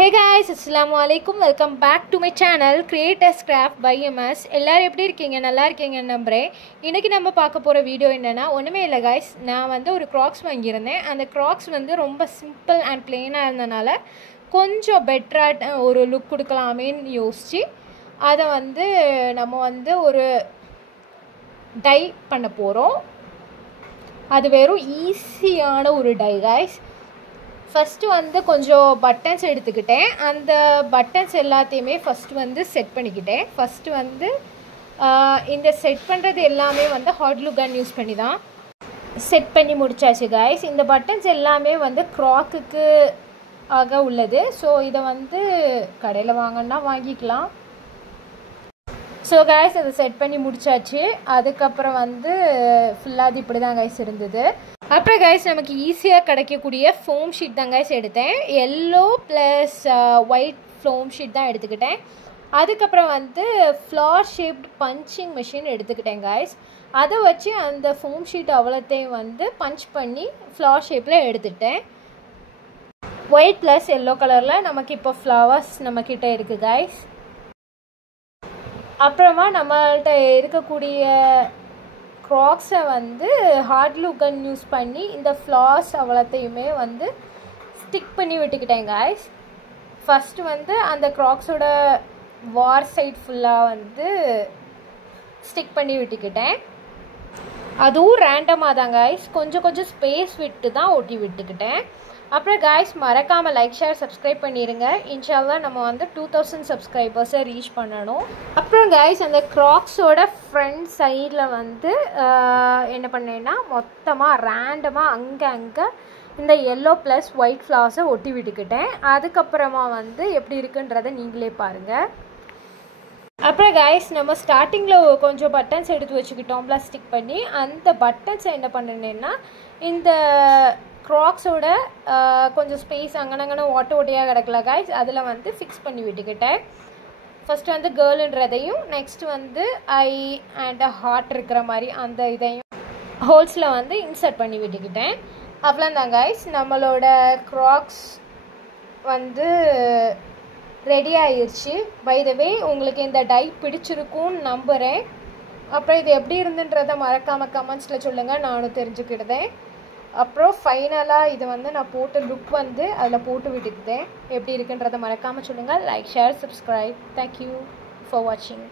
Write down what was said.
Hey guys, assalamu alaikum. Welcome back to my channel Creators Craft by MS. எல்லாரும் எப்படி இருக்கீங்க? நல்லா இருக்கீங்கன்னு நம்புறேன். இன்னைக்கு நம்ம பார்க்க போற வீடியோ என்னன்னா ஒண்ணுமே இல்ல guys. நான் வந்து ஒரு Crocs வாங்கியிருந்தேன். அந்த Crocs வந்து ரொம்ப சிம்பிள் அண்ட் ப்ளெயினா இருந்தனால கொஞ்சம் பெட்டரா ஒரு லுக் கொடுக்கலாமேன்னு யோசிச்சு அதை வந்து நம்ம வந்து ஒரு டை பண்ண போறோம். அது வெறும் ஈஸியான ஒரு டை guys. ஃபஸ்ட்டு வந்து கொஞ்சம் பட்டன்ஸ் எடுத்துக்கிட்டேன். அந்த பட்டன்ஸ் எல்லாத்தையுமே ஃபஸ்ட்டு வந்து செட் பண்ணிக்கிட்டேன். ஃபஸ்ட்டு வந்து இந்த செட் பண்ணுறது எல்லாமே வந்து ஹாட் க்ளூ கன் யூஸ் பண்ணி தான் செட் பண்ணி முடிச்சாச்சு கைஸ். இந்த பட்டன்ஸ் எல்லாமே வந்து க்ராக்குக்கு ஆக உள்ளது. ஸோ இதை வந்து கடையில் வாங்கினா வாங்கிக்கலாம். ஸோ கைஸ் அதை செட் பண்ணி முடிச்சாச்சு. அதுக்கப்புறம் வந்து ஃபுல்லாக அது இப்படி தான் கைஸ் இருந்தது. அப்புறம் கைஸ் நமக்கு ஈஸியாக கிடைக்கக்கூடிய ஃபோம் ஷீட் தான் கைஸ் எடுத்தேன். Yellow plus white foam sheet தான் எடுத்துக்கிட்டேன். அதுக்கப்புறம் வந்து ஃப்ளார் ஷேப்டு பஞ்சிங் மிஷின் எடுத்துக்கிட்டேன் கைஸ். அதை வச்சு அந்த ஃபோம் ஷீட் அவ்வளோத்தையும் வந்து பஞ்ச் பண்ணி ஃப்ளார் ஷேப்பில் எடுத்துட்டேன். ஒயிட் ப்ளஸ் எல்லோ கலரில் நமக்கு இப்போ ஃப்ளவர்ஸ் நம்மக்கிட்ட இருக்குது கைஸ். அப்புறமா நம்மள்கிட்ட இருக்கக்கூடிய க்ராக்ஸை வந்து ஹாட் க்ளூ கன் யூஸ் பண்ணி இந்த ஃப்ளார்ஸ் அவ்வளோத்தையுமே வந்து ஸ்டிக் பண்ணி விட்டுக்கிட்டேன் கைஸ். ஃபஸ்ட்டு வந்து அந்த க்ராக்ஸோட வார் சைட் ஃபுல்லாக வந்து ஸ்டிக் பண்ணி விட்டுக்கிட்டேன். அதுவும் ரேண்டமாக தான் கைஸ், கொஞ்சம் கொஞ்சம் ஸ்பேஸ் விட்டு தான் ஒட்டி விட்டுக்கிட்டேன். அப்புறம் கைஸ் மறக்காமல் லைக் ஷேர் சப்ஸ்கிரைப் பண்ணிடுங்க. இன்ஷால்லாஹ் நம்ம வந்து 2000 சப்ஸ்கிரைபர்ஸை ரீச் பண்ணணும். அப்புறம் கைஸ் அந்த க்ராக்ஸோட ஃப்ரண்ட் சைடில் வந்து என்ன பண்ணேன்னா மொத்தமாக ரேண்டமாக அங்கே இந்த எல்லோ ப்ளஸ் ஒயிட் ஃப்ளவர்ஸை ஒட்டி விட்டுக்கிட்டேன். அதுக்கப்புறமா வந்து எப்படி இருக்குன்றதை நீங்களே பாருங்கள். அப்புறம் கைஸ் நம்ம ஸ்டார்டிங்கில் கொஞ்சம் பட்டன்ஸ் எடுத்து வச்சுக்கிட்டோம் பிளாஸ்டிக் பண்ணி. அந்த பட்டன்ஸை என்ன பண்ணினேன்னா இந்த க்ராக்ஸோட கொஞ்சம் ஸ்பேஸ் அங்கனங்கன ஓட்டையாக கிடக்கல கைஸ், அதில் வந்து ஃபிக்ஸ் பண்ணி விட்டுக்கிட்டேன். ஃபஸ்ட்டு வந்து கேர்ளுன்றதையும் நெக்ஸ்ட்டு வந்து ஐ அண்ட் ஹார்ட் இருக்கிற மாதிரி அந்த இதையும் ஹோல்ஸில் வந்து இன்சர்ட் பண்ணி விட்டுக்கிட்டேன். அவ்வளோதான் கைஸ், நம்மளோட க்ராக்ஸ் வந்து ரெடி ஆயிடுச்சு. பை த வே உங்களுக்கு இந்த டை பிடிச்சிருக்கும்னு நம்புகிறேன். அப்புறம் இது எப்படி இருந்துன்றதை மறக்காமல் கமெண்ட்ஸில் சொல்லுங்கள், நானும் தெரிஞ்சுக்கிட்டேன். அப்புறம் ஃபைனலாக இது வந்து நான் போட்ட லுக் வந்து அதில் போட்டு விட்டுக்கிட்டேன். எப்படி இருக்குன்றதை மறக்காமல் சொல்லுங்கள். Like share subscribe. Thank you for வாட்சிங்.